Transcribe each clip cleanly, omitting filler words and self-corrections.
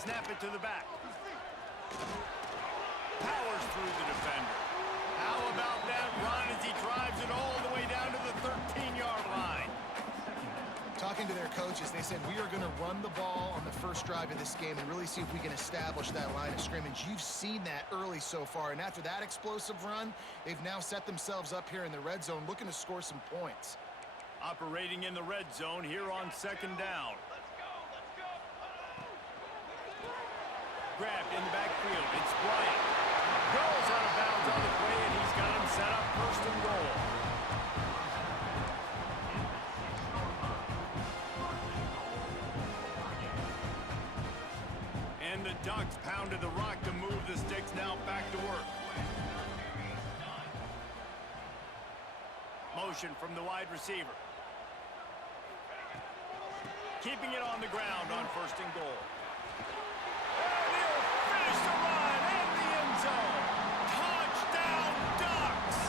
Snap it to the back. Powers through the defender. How about that run as he drives it all the way down to the 13-yard line? Talking to their coaches, they said, we are going to run the ball on the first drive of this game and really see if we can establish that line of scrimmage. You've seen that early so far, and after that explosive run, they've now set themselves up here in the red zone looking to score some points. Operating in the red zone here on second down. Grabbed in the backfield. It's Bryant. Goes out of bounds on the play, and he's got him set up first and goal. And the Ducks pounded the rock to move the sticks now back to work. Motion from the wide receiver. Keeping it on the ground on first and goal. And he'll finish the run in the end zone. Touchdown, Ducks!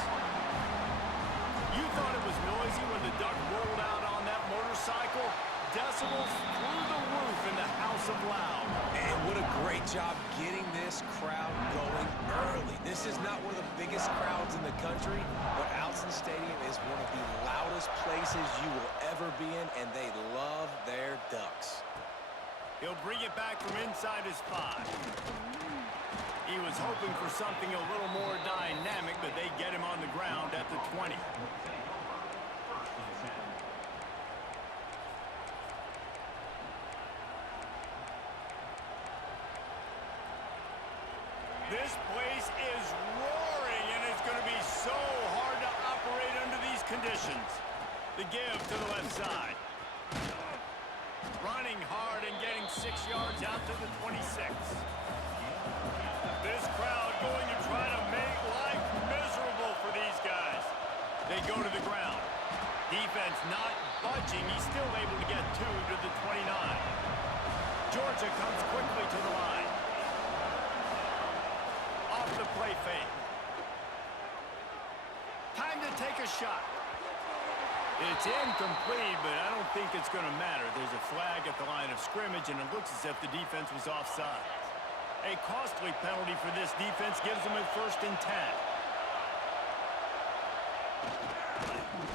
You thought it was noisy when the Duck rolled out on that motorcycle? Decibels through the roof in the House of Loud. And what a great job getting this crowd going early. This is not one of the biggest crowds in the country, but Alson Stadium is one of the loudest places you will ever be in, and they love their Ducks. He'll bring it back from inside his 5. He was hoping for something a little more dynamic, but they get him on the ground at the 20. This place is roaring, and it's going to be so hard to operate under these conditions. The give to the left side. Running hard and getting 6 yards out to the 26. This crowd going to try to make life miserable for these guys. They go to the ground. Defense not budging. He's still able to get 2 to the 29. Georgia comes quickly to the line. Off the play fake. Time to take a shot. It's incomplete, but I don't think it's going to matter. There's a flag at the line of scrimmage, and it looks as if the defense was offside. A costly penalty for this defense gives them a 1st and 10.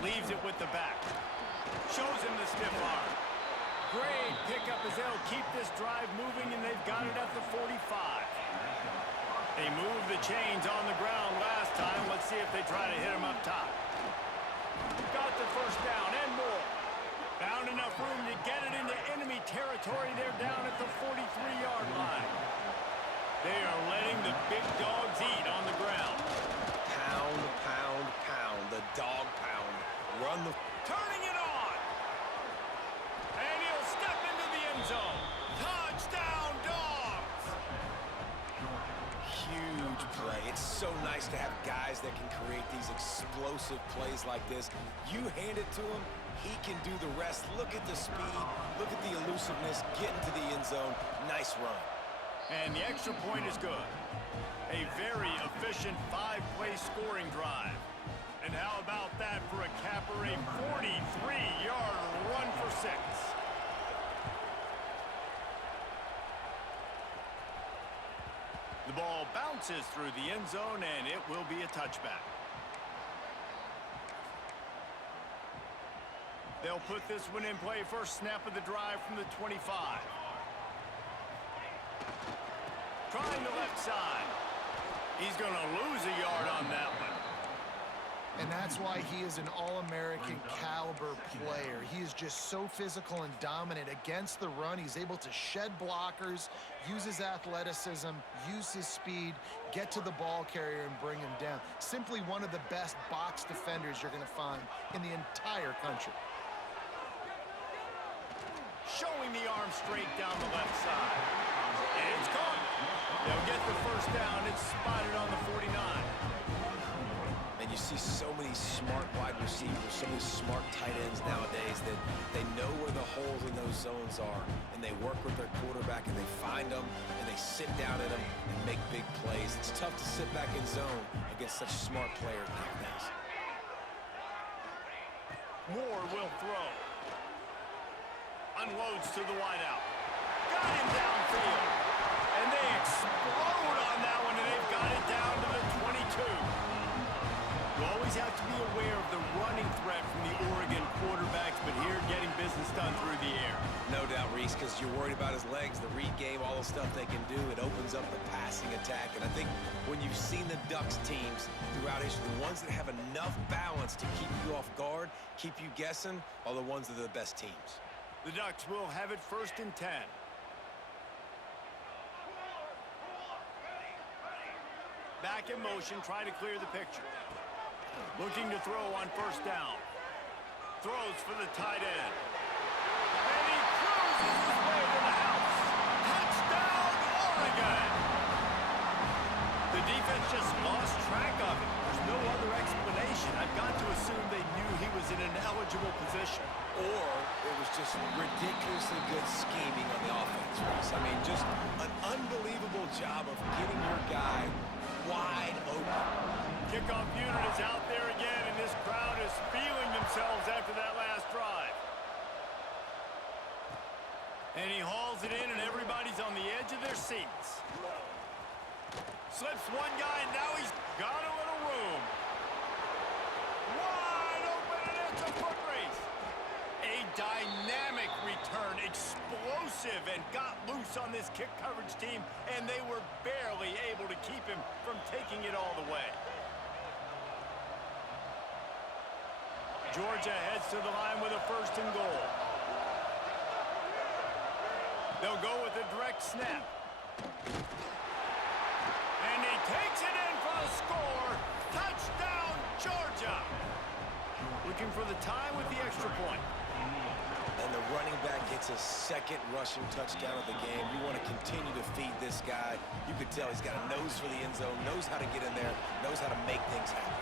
Leaves it with the back. Shows him the stiff arm. Great pickup as they'll keep this drive moving, and they've got it at the 45. They moved the chains on the ground last time. Let's see if they try to hit him up top. Got the first down and more. Found enough room to get it into enemy territory. They're down at the 43-yard line. They are letting the big dogs eat on the ground. Pound, pound, pound. The dog pound. Run the... Turning it on. And he'll step into the end zone. Touchdown, Dogs! Huge play. It's so nice to have guys that can create these explosive plays like this. You hand it to him, he can do the rest. Look at the speed. Look at the elusiveness. Get into the end zone. Nice run. And the extra point is good. A very efficient 5-play scoring drive. And how about that for a capper, a 43-yard run for 6. The ball bounces through the end zone, and it will be a touchback. They'll put this one in play. First snap of the drive from the 25. Trying the left side. He's going to lose a yard on that one. And that's why he is an all-American caliber player. He is just so physical and dominant against the run. He's able to shed blockers, use his athleticism, use his speed, get to the ball carrier and bring him down. Simply one of the best box defenders you're going to find in the entire country. Showing the arm straight down the left side. And it's caught. They'll get the first down. It's spotted on the 49. And you see so many smart wide receivers, so many smart tight ends nowadays that they know where the holes in those zones are, and they work with their quarterback, and they find them, and they sit down in them and make big plays. It's tough to sit back in zone against such smart players nowadays. Moore will throw. Unloads to the wideout. Got him downfield. And they explode on that one, and they've got it down to the 22. You always have to be aware of the running threat from the Oregon quarterbacks, but here getting business done through the air. No doubt, Reese, because you're worried about his legs, the read game, all the stuff they can do. It opens up the passing attack. And I think when you've seen the Ducks teams throughout history, the ones that have enough balance to keep you off guard, keep you guessing, are the ones that are the best teams. The Ducks will have it 1st and 10. Back in motion, trying to clear the picture. Looking to throw on 1st down. Throws for the tight end. And he cruises his way to the house. Touchdown, Oregon! The defense just lost track of it. There's no other explanation. I've got to assume they knew he was in an eligible position. Or it was just ridiculously good scheming on the offense, Reese. I mean, just an unbelievable job of getting your guy wide open. Kickoff unit is out there again, and this crowd is feeling themselves after that last drive. And he hauls it in, and everybody's on the edge of their seats. Slips one guy, and now he's got a little room. Wide open, and it's a foot race. A dynamic return, explosive, and got loose on this kick coverage team, and they were barely able to keep him from taking it all the way. Georgia heads to the line with a 1st and goal. They'll go with a direct snap. And he takes it in for the score. Touchdown, Georgia. Looking for the tie with the extra point. And the running back gets his 2nd rushing touchdown of the game. You want to continue to feed this guy. You could tell he's got a nose for the end zone, knows how to get in there, knows how to make things happen.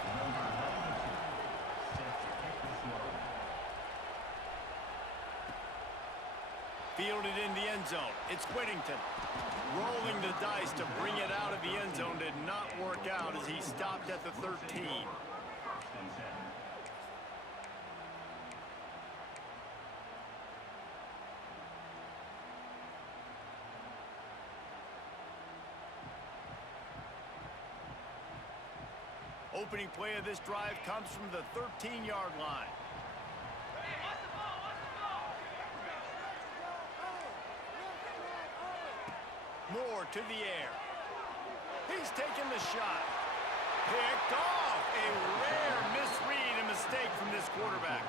Fielded in the end zone. It's Whittington. Rolling the dice to bring it out of the end zone did not work out as he stopped at the 13. Opening play of this drive comes from the 13-yard line. Moore to the air. He's taking the shot. Picked off. A rare misread and mistake from this quarterback.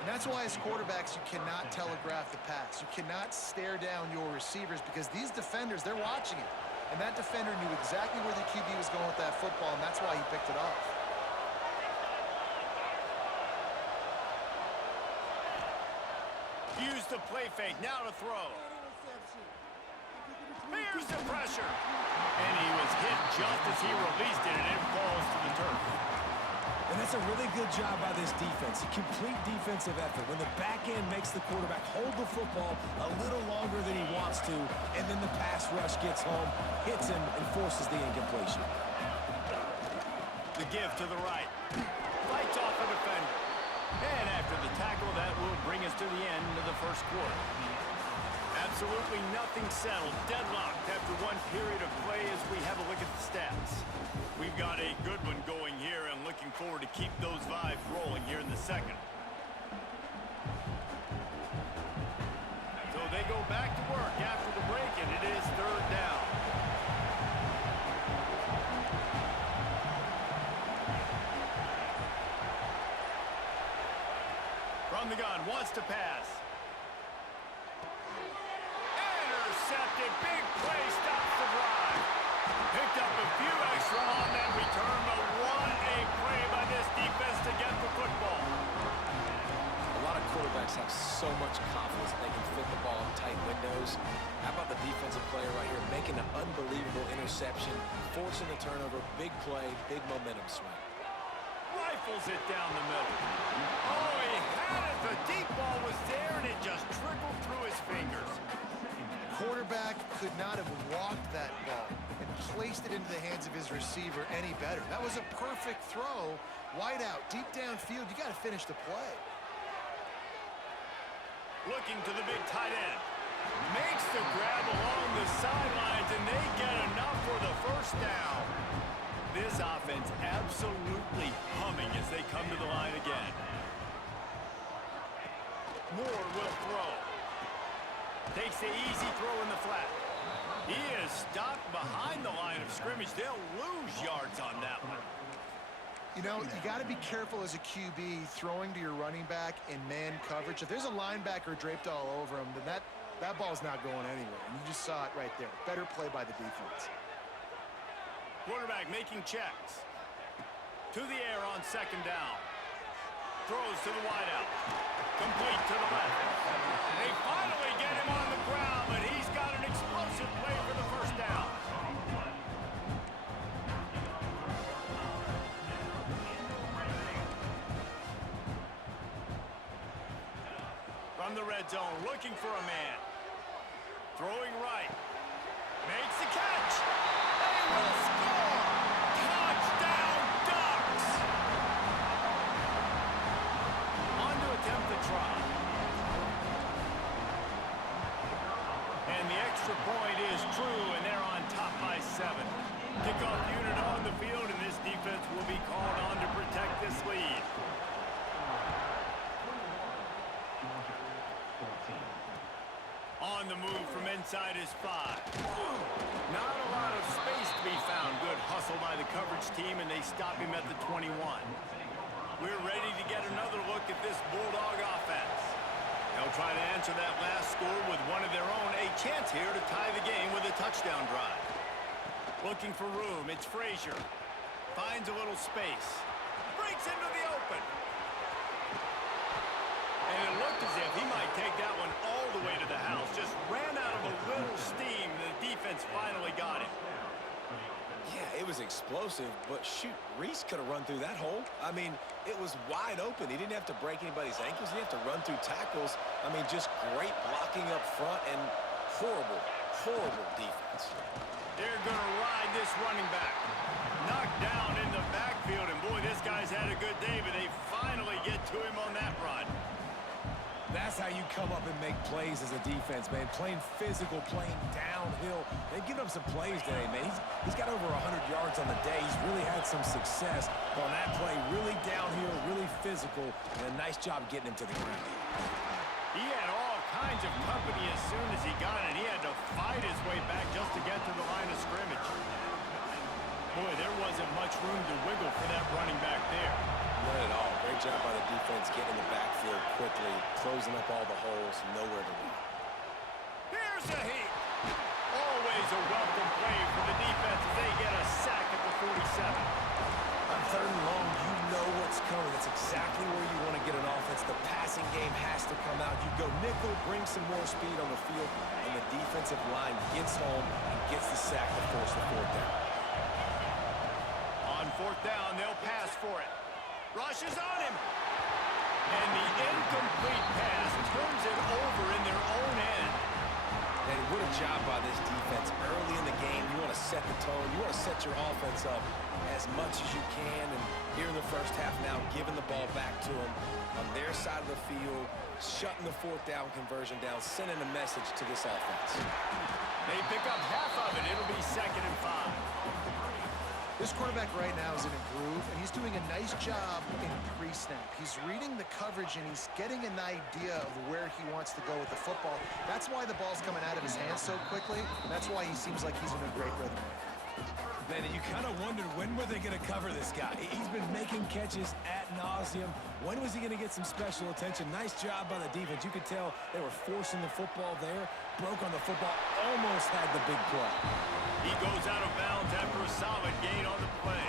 And that's why as quarterbacks, you cannot telegraph the pass. You cannot stare down your receivers because these defenders, they're watching it. And that defender knew exactly where the QB was going with that football, and that's why he picked it off. Use the play fake. Now to throw. Here's the pressure. And he was hit just as he released it, and it falls to the turf. And that's a really good job by this defense. A complete defensive effort. When the back end makes the quarterback hold the football a little longer than he wants to, and then the pass rush gets home, hits him, and forces the incompletion. The give to the right. Fights off a defender. And after the tackle, that will bring us to the end of the 1st quarter. Absolutely nothing settled. Deadlocked after one period of play as we have a look at the stats. We've got a good one going here and looking forward to keep those vibes rolling here in the 2nd. So they go back to work after the break, and it is 3rd down. From the gun, wants to pass. Intercepted, big play, stops the drive. Picked up a few extra on that return, but what a play by this defense to get the football. A lot of quarterbacks have so much confidence that they can fit the ball in tight windows. How about the defensive player right here making an unbelievable interception, forcing the turnover, big play, big momentum swing. Rifles it down the middle. Oh, he had it. The deep ball was there, and it just trickled through his fingers. Quarterback could not have walked that ball and placed it into the hands of his receiver any better. That was a perfect throw. Wide out, deep downfield. You got to finish the play. Looking to the big tight end. Makes the grab along the sidelines, and they get enough for the first down. This offense absolutely humming as they come to the line again. Moore will throw. Takes the easy throw in the flat. He is stopped behind the line of scrimmage. They'll lose yards on that one. You know, you got to be careful as a QB throwing to your running back in man coverage. If there's a linebacker draped all over him, then that ball's not going anywhere. And you just saw it right there. Better play by the defense. Quarterback making checks. To the air on second down. Throws to the wideout. Complete to the left. They finally get him on the ground, but he's got an explosive play for the first down. From the red zone, looking for a man. Throwing right. Makes the catch. They will score. Touchdown, Ducks. On to attempt the try. And the extra point is true, and they're on top by 7. Kickoff unit on the field, and this defense will be called on to protect this lead. On the move from inside his 5. Not a lot of space to be found. Good hustle by the coverage team, and they stop him at the 21. We're ready to get another look at this Bulldog offense. They'll try to answer that last score with one of their own. A chance here to tie the game with a touchdown drive. Looking for room. It's Frazier. Finds a little space. Breaks into the open. And it looked as if he might take that one all the way to the house. Just ran out of a little steam. The defense finally got him. Yeah, it was explosive, but shoot, Reese could have run through that hole. I mean, it was wide open. He didn't have to break anybody's ankles. He didn't have to run through tackles. I mean, just great blocking up front and horrible, horrible defense. They're going to ride this running back. Knocked down in the backfield, and boy, this guy's had a good day, but they finally get to him on that run. That's how you come up and make plays as a defense, man. Playing physical, playing downhill. They've given up some plays today, man. He's got over 100 yards on the day. He's really had some success on that play. Really downhill, really physical, and a nice job getting him to the ground. He had all kinds of company as soon as he got it. He had to fight his way back just to get to the line of scrimmage. Boy, there wasn't much room to wiggle for that running back there. Not at all. Great job by the defense getting in the backfield quickly, closing up all the holes, nowhere to run. Here's a heat. Always a welcome play for the defense as they get a sack at the 47. On third and long, you know what's coming. It's exactly where you want to get an offense. The passing game has to come out. You go nickel, bring some more speed on the field, and the defensive line gets home and gets the sack to force the fourth down. On fourth down, they'll pass for it. Rushes on him. And the incomplete pass turns it over in their own end. And what a job by this defense. Early in the game, you want to set the tone. You want to set your offense up as much as you can. And here in the first half now, giving the ball back to them on their side of the field, shutting the fourth down conversion down, sending a message to this offense. They pick up half of it. It'll be 2nd and 5. This quarterback right now is in a groove, and he's doing a nice job in pre-snap. He's reading the coverage, and he's getting an idea of where he wants to go with the football. That's why the ball's coming out of his hands so quickly. That's why he seems like he's in a great rhythm. Man, you kind of wondered when were they going to cover this guy. He's been making catches ad nauseum. When was he going to get some special attention? Nice job by the defense. You could tell they were forcing the football there. Broke on the football, almost had the big play. He goes out of bounds after a solid gain on the play.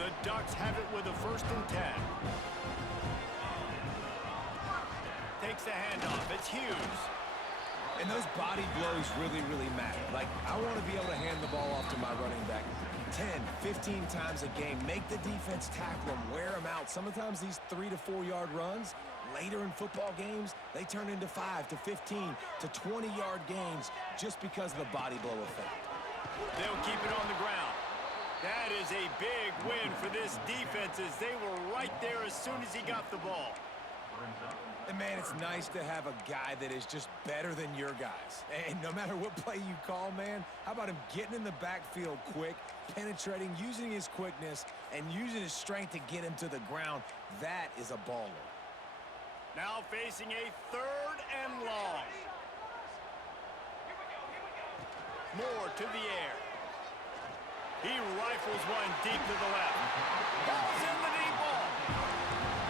The Ducks have it with a 1st and 10. Takes the handoff. It's Hughes. And those body blows really, really matter. Like, I want to be able to hand the ball off to my running back 10, 15 times a game. Make the defense tackle them, wear them out. Sometimes these 3 to 4 yard runs, later in football games, they turn into 5 to 15 to 20 yard gains just because of the body blow effect. They'll keep it on the ground. That is a big win for this defense as they were right there as soon as he got the ball. And, man, it's nice to have a guy that is just better than your guys. And no matter what play you call, man, how about him getting in the backfield quick, penetrating, using his quickness, and using his strength to get him to the ground? That is a baller. Now facing a 3rd and long. Moore to the air. He rifles one deep to the left. Ball's in the deep ball.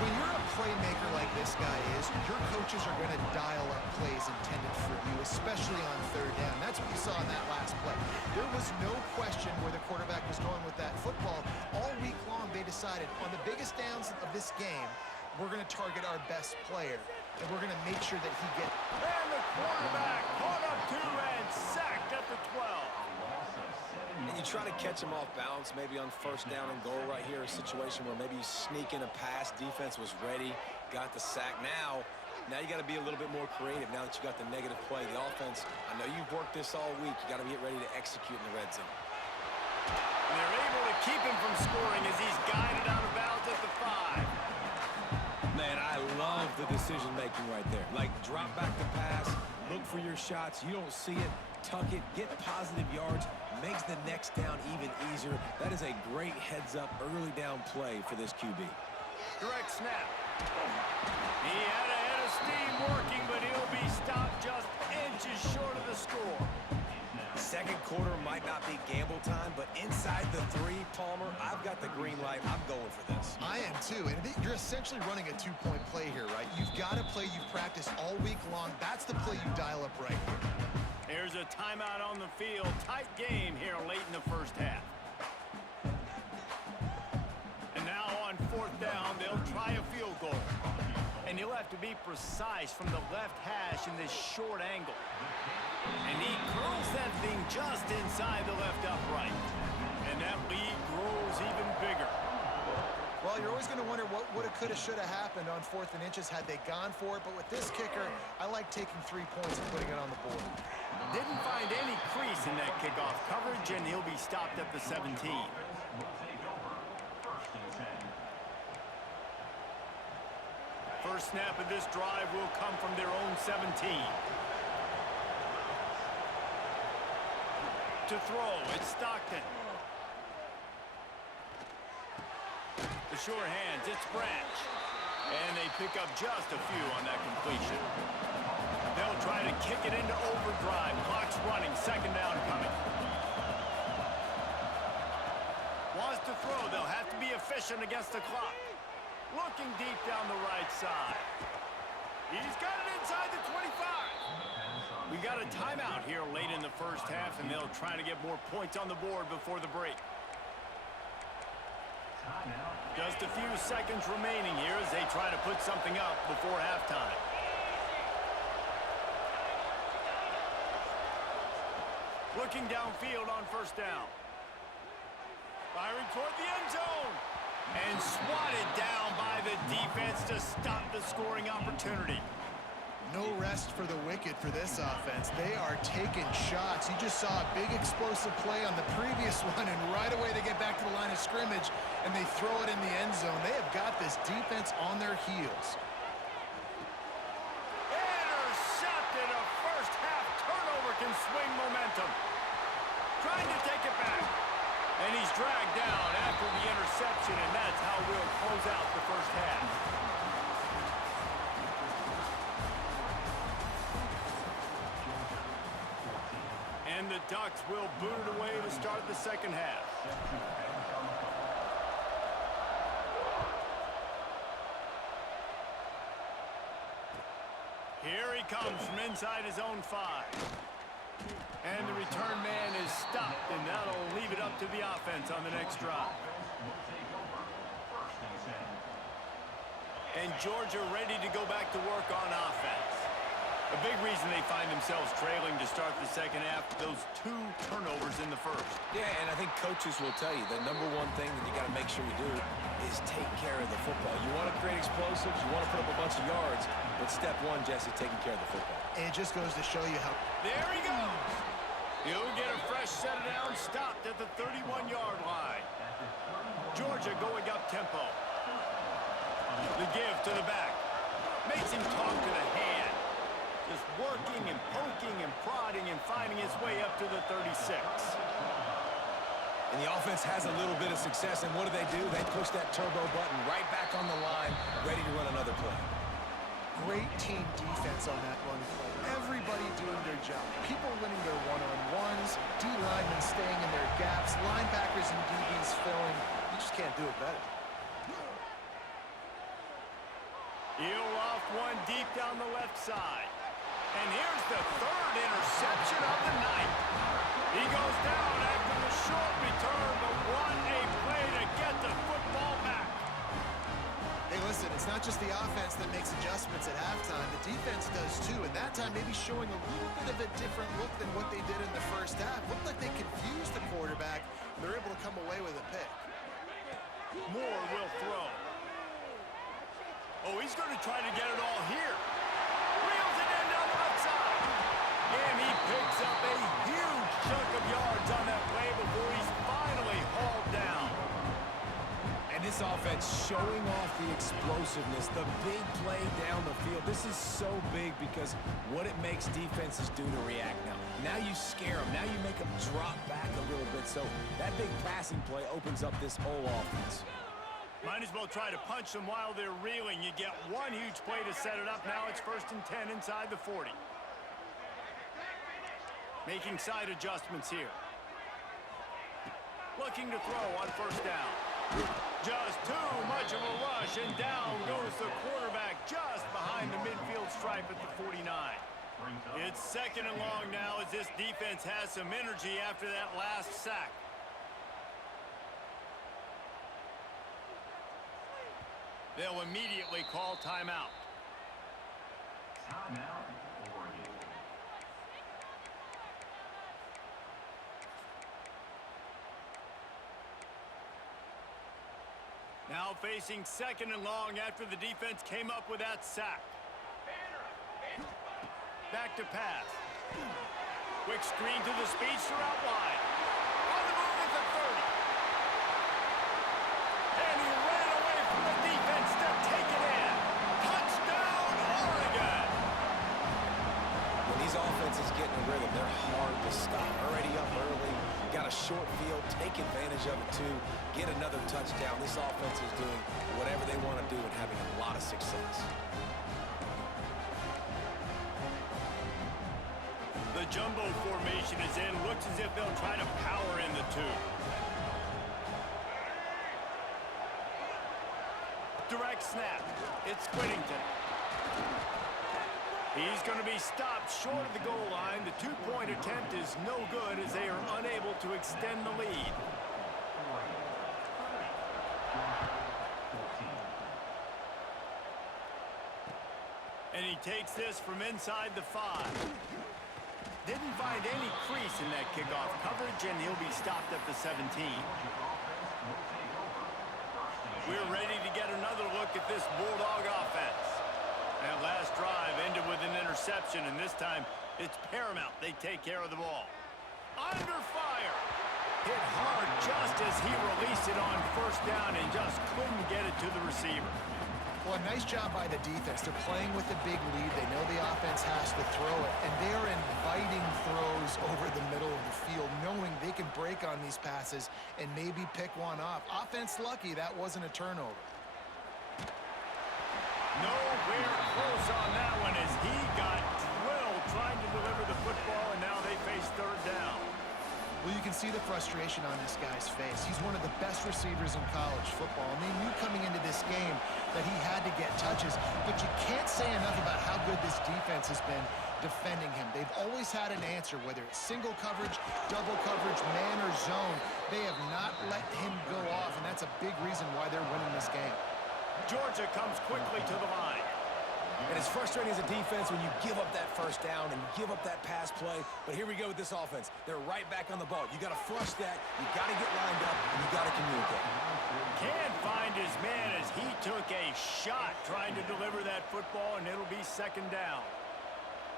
When you're a playmaker like this guy is, your coaches are going to dial up plays intended for you, especially on 3rd down. That's what you saw in that last play. There was no question where the quarterback was going with that football. All week long, they decided on the biggest downs of this game, we're going to target our best player, and we're going to make sure that he gets... And the quarterback caught up to and sacked at the 12. And you try to catch him off balance, maybe on 1st down and goal right here, a situation where maybe you sneak in a pass, defense was ready, got the sack. Now you got to be a little bit more creative now that you got the negative play. The offense, I know you've worked this all week. You got to get ready to execute in the red zone. And they're able to keep him from scoring as he's guided out of bounds at the 5. Man, I love the decision-making right there. Like, drop back the pass, look for your shots. You don't see it, tuck it, get positive yards, makes the next down even easier. That is a great heads-up, early down play for this QB. Direct snap. He had a head of steam working, but he'll be stopped just inches short of the score. 2nd quarter might not be gamble time, but inside the 3, Palmer, I've got the green light. I'm going for this. I am too, and you're essentially running a 2-point play here, right? You've got a play you've practiced all week long. That's the play you dial up right here. Here's a timeout on the field. Tight game here late in the 1st half. And now on 4th down, they'll try a field goal. And he'll have to be precise from the left hash in this short angle. And he curls that thing just inside the left upright. And that lead grows even bigger. Well, you're always going to wonder what woulda, coulda, shoulda happened on 4th and inches had they gone for it. But with this kicker, I like taking 3 points and putting it on the board. Didn't find any crease in that kickoff coverage, and he'll be stopped at the 17. First snap of this drive will come from their own 17. To throw, it's Stockton. The sure hands, it's Branch. And they pick up just a few on that completion. They'll try to kick it into overdrive. Clock's running, 2nd down coming. Wants to throw, they'll have to be efficient against the clock. Looking deep down the right side. He's got it inside the 25. We got a timeout here late in the 1st half, and they'll try to get more points on the board before the break. Just a few seconds remaining here as they try to put something up before halftime. Looking downfield on 1st down. Firing toward the end zone. And swatted down by the defense to stop the scoring opportunity. No rest for the wicked for this offense. They are taking shots. You just saw a big explosive play on the previous one, and right away they get back to the line of scrimmage, and they throw it in the end zone. They have got this defense on their heels. Intercepted. A first-half turnover can swing momentum. Trying to take it back. And he's dragged down after the interception, and that's how we'll close out the 1st half. And the Ducks will boot it away to start the 2nd half. Here he comes from inside his own 5. And the return man is stopped, and that'll leave it up to the offense on the next drive. And Georgia ready to go back to work on offense. A big reason they find themselves trailing to start the 2nd half, those 2 turnovers in the 1st. Yeah, and I think coaches will tell you the number one thing that you got to make sure you do is take care of the football. You want to create explosives, you want to put up a bunch of yards, but step 1, Jesse, taking care of the football. And it just goes to show you how... There he goes! He'll get a fresh set of downs, stopped at the 31-yard line. Georgia going up tempo. The give to the back. Makes him talk to the hand. Just working and poking and prodding and finding his way up to the 36. And the offense has a little bit of success, and what do? They push that turbo button right back on the line, ready to run another play. Great team defense on that run play. Everybody doing their job. People winning their one-on-ones, D-linemen staying in their gaps, linebackers and DBs filling. You just can't do it better. He'll off one deep down the left side. And here's the third interception of the night. He goes down after the short return, but what a play to get the football back. Hey, listen, it's not just the offense that makes adjustments at halftime. The defense does too, and that time maybe showing a little bit of a different look than what they did in the first half. Looked like they confused the quarterback. They're able to come away with a pick. Moore will throw. Oh, he's going to try to get it all here. Reels it in down the left side. And he picks up a huge chunk of yards on that play before he's finally hauled down. And this offense showing off the explosiveness, the big play down the field. This is so big because what it makes defenses do to react now. Now you scare them. Now you make them drop back a little bit. So that big passing play opens up this whole offense. Might as well try to punch them while they're reeling. You get one huge play to set it up. Now it's 1st and 10 inside the 40. Making side adjustments here. Looking to throw on 1st down. Just too much of a rush, and down goes the quarterback just behind the midfield stripe at the 49. It's 2nd and long now as this defense has some energy after that last sack. They'll immediately call timeout. Now facing 2nd and long after the defense came up with that sack. Back to pass. Quick screen to the speedster out wide. On the move at the 30. And he ran away from the defense to take it in. Touchdown, Oregon! When these offenses get in a rhythm, they're hard to stop. Already up early, got a short field, take advantage of it too, get another touchdown. This offense is doing whatever they want to do and having a lot of success. The jumbo formation is in. Looks as if they'll try to power in the two. Direct snap. It's Whittington. He's going to be stopped short of the goal line. The two-point attempt is no good as they are unable to extend the lead. And he takes this from inside the 5. Didn't find any crease in that kickoff coverage, and he'll be stopped at the 17. We're ready to get another look at this Bulldog offense. That last drive ended with an interception, and this time it's paramount they take care of the ball. Under fire. Hit hard just as he released it on 1st down and just couldn't get it to the receiver. Well, a nice job by the defense. They're playing with a big lead. They know the offense has to throw it, and they are inviting throws over the middle of the field, knowing they can break on these passes and maybe pick one off. Offense lucky that wasn't a turnover. Nowhere close on that one as he got drilled trying to deliver the football, and now they face 3rd down. Well, you can see the frustration on this guy's face. He's one of the best receivers in college football, and they knew coming into this game that he had to get touches, but you can't say enough about how good this defense has been defending him. They've always had an answer, whether it's single coverage, double coverage, man or zone. They have not let him go off, and that's a big reason why they're winning this game. Georgia comes quickly to the line. And it's frustrating as a defense when you give up that 1st down and give up that pass play. But here we go with this offense. They're right back on the ball. You got to flush that. You got to get lined up, and you got to communicate. Can't find his man as he took a shot trying to deliver that football, and it'll be 2nd down.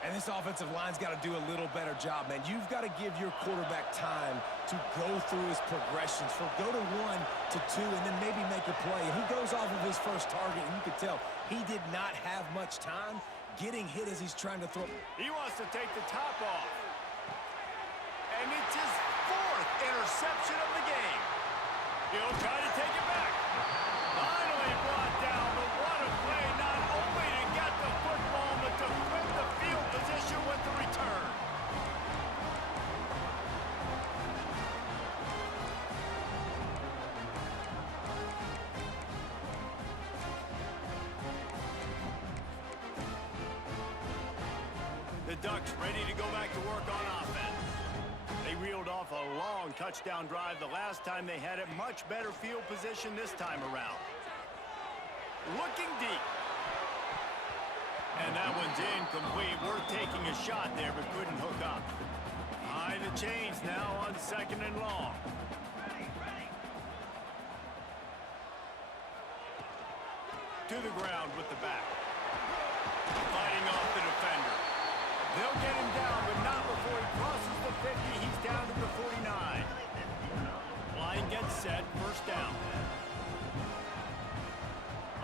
And this offensive line's got to do a little better job, man. You've got to give your quarterback time to go through his progressions. From go to 1 to 2 and then maybe make a play. And he goes off of his first target, and you can tell he did not have much time getting hit as he's trying to throw. He wants to take the top off. And it's his 4th interception of the game. He'll try to take it back. Finally brought down, but what a play, not only to get the football, but to flip the field position with the return. The Ducks ready to go back to work on offense. They reeled off a long touchdown drive the last time they had it. Much better field position this time around. Looking deep. And that one's incomplete. Worth taking a shot there, but couldn't hook up. High the chains now on 2nd and long. To the ground with the back. Fighting off the defender. They'll get him down, but not before he crosses the 50. He's down to the 49. Line gets set, 1st down.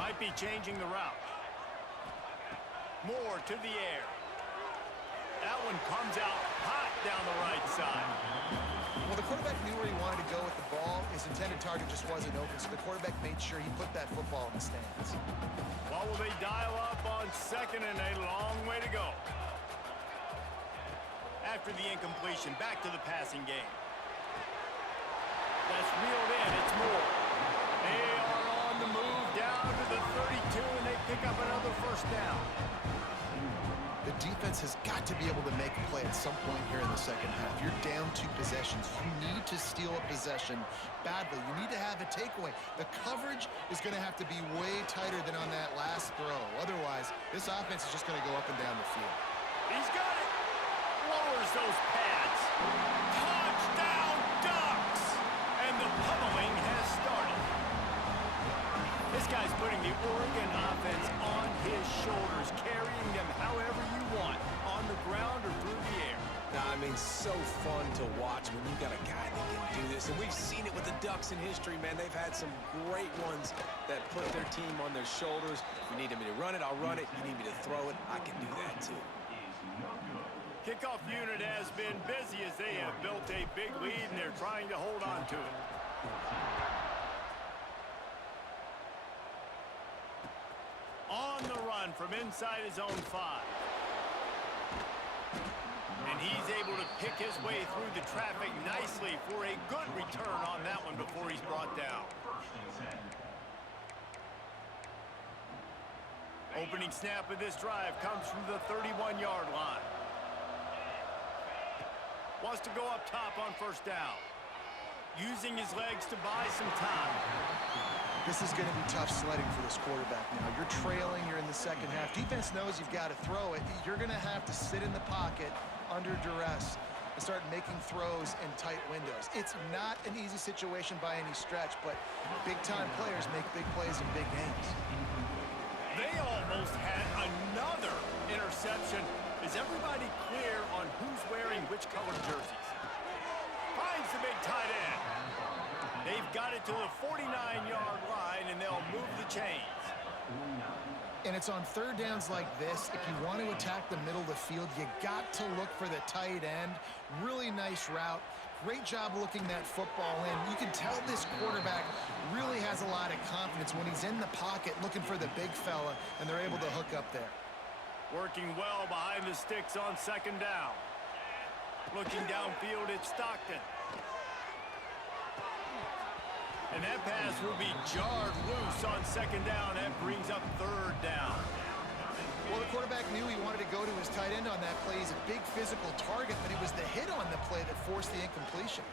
Might be changing the route. Moore to the air. That one comes out hot down the right side. Well, the quarterback knew where he wanted to go with the ball. His intended target just wasn't open, so the quarterback made sure he put that football in the stands. What will they dial up on 2nd and a long way to go? After the incompletion, back to the passing game. That's reeled in. It's Moore. They are on the move down to the 32, and they pick up another 1st down. The defense has got to be able to make a play at some point here in the 2nd half. You're down 2 possessions. You need to steal a possession badly. You need to have a takeaway. The coverage is going to have to be way tighter than on that last throw. Otherwise, this offense is just going to go up and down the field. He's got it. Lowers those pads. Touchdown, Ducks! And the pummeling has started. This guy's putting the Oregon offense on his shoulders, carrying them however you want, on the ground or through the air. I mean, so fun to watch when you got a guy that can do this. And we've seen it with the Ducks in history, man. They've had some great ones that put their team on their shoulders. If you need me to run it, I'll run it. You need me to throw it, I can do that too. Kickoff unit has been busy as they have built a big lead, and they're trying to hold on to it. On the run from inside his own 5. And he's able to pick his way through the traffic nicely for a good return on that one before he's brought down. Opening snap of this drive comes from the 31-yard line. Wants to go up top on 1st down. Using his legs to buy some time. This is going to be tough sledding for this quarterback now. You're trailing, you're in the 2nd half. Defense knows you've got to throw it. You're going to have to sit in the pocket under duress and start making throws in tight windows. It's not an easy situation by any stretch, but big-time players make big plays in big games. They almost had another interception. Is everybody clear on who's wearing which colored jerseys? Finds the big tight end. They've got it to the 49-yard line, and they'll move the chains. And it's on 3rd downs like this. If you want to attack the middle of the field, you got to look for the tight end. Really nice route. Great job looking that football in. You can tell this quarterback really has a lot of confidence when he's in the pocket looking for the big fella, and they're able to hook up there. Working well behind the sticks on 2nd down. Looking downfield, it's Stockton. And that pass will be jarred loose on 2nd down. That brings up 3rd down. Well, the quarterback knew he wanted to go to his tight end on that play. He's a big physical target, but it was the hit on the play that forced the incompletion.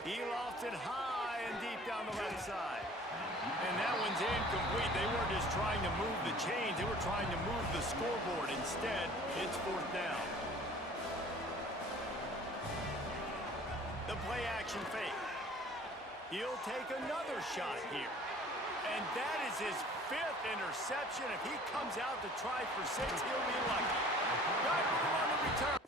He lofts it high and deep down the left side. And that one's incomplete. They weren't just trying to move the chains. They were trying to move the scoreboard. Instead, it's 4th down. The play action fake. He'll take another shot here. And that is his fifth interception. If he comes out to try for 6, he'll be lucky. Right move on the return.